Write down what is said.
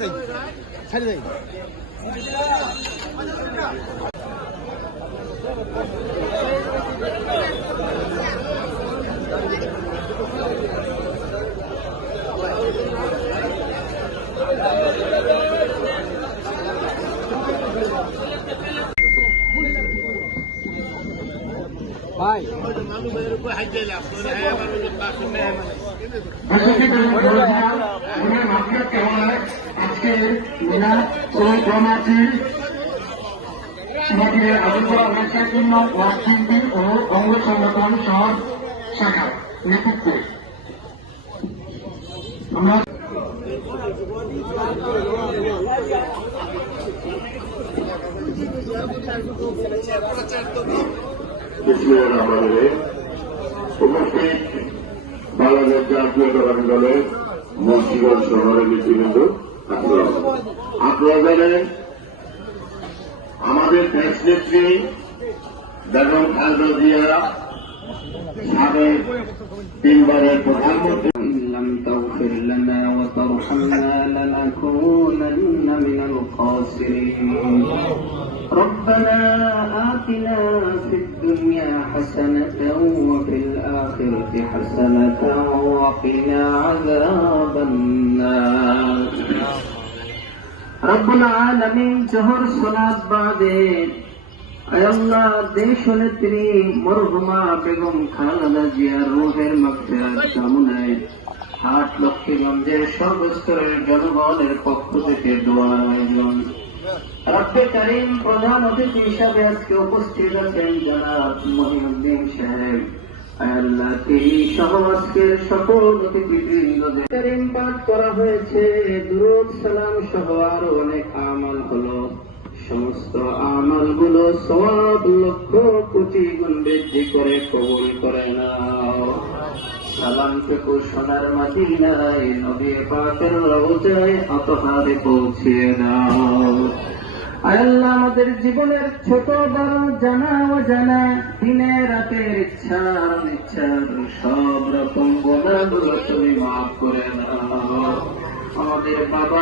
Side side side side ভাই। হয় আজকে মিনা ও সমাজের আয়োজন করা হয়েছে জন্য ওয়ার্কিংটি ও অঙ্গ সংগঠন সহ শাখা নেতৃত্বে। উপস্থিত বাংলাদেশ জাতীয়তাবাদী দলের মুন্সিগঞ্জ শহরের নেতৃবৃন্দ আপনারা আপনারা জানেন আমাদের দেশ নেত্রী বেগম খালেদা জিয়া সাবেক তিনবারের প্রধানমন্ত্রী إن لم تغفر لنا وترحمنا لنكونن من الخاسرين ربنا آتنا في الدنيا حسنة وفي الآخرة حسنة وقنا عذاب النار রব্বুল আলামিন বাদে বেগম জিয়া রোহের মাগফিরাত আট লক্ষীগঞ্জের সর্বস্তরের জনগণের পক্ষ থেকে দোয়ার আয়োজন। রব্বে প্রধান অতিথি হিসাবে আজকে উপস্থিত আছেন যারা মহিউদ্দিন সাহেব আল্লাহ তিনি সহ সকল অতিথিবৃন্দদের পাঠ করা হয়েছে, দুরুদ, সালাম সহ আরও অনেক আমল হলো। সমস্ত আমলগুলো সব লক্ষ কোটি গুণ বৃদ্ধি করে কবুল করে নাও। সালাম টুকু সোনার নাই নবী পাকের রোজায় অতহারে দাও। আয় আল্লাহ আমাদের জীবনের ছোট বড় জানা ও জানা দিনে রাতের ইচ্ছা ইচ্ছা সব রকম গোনাগুলো তুমি মাফ করে দাও। আমাদের বাবা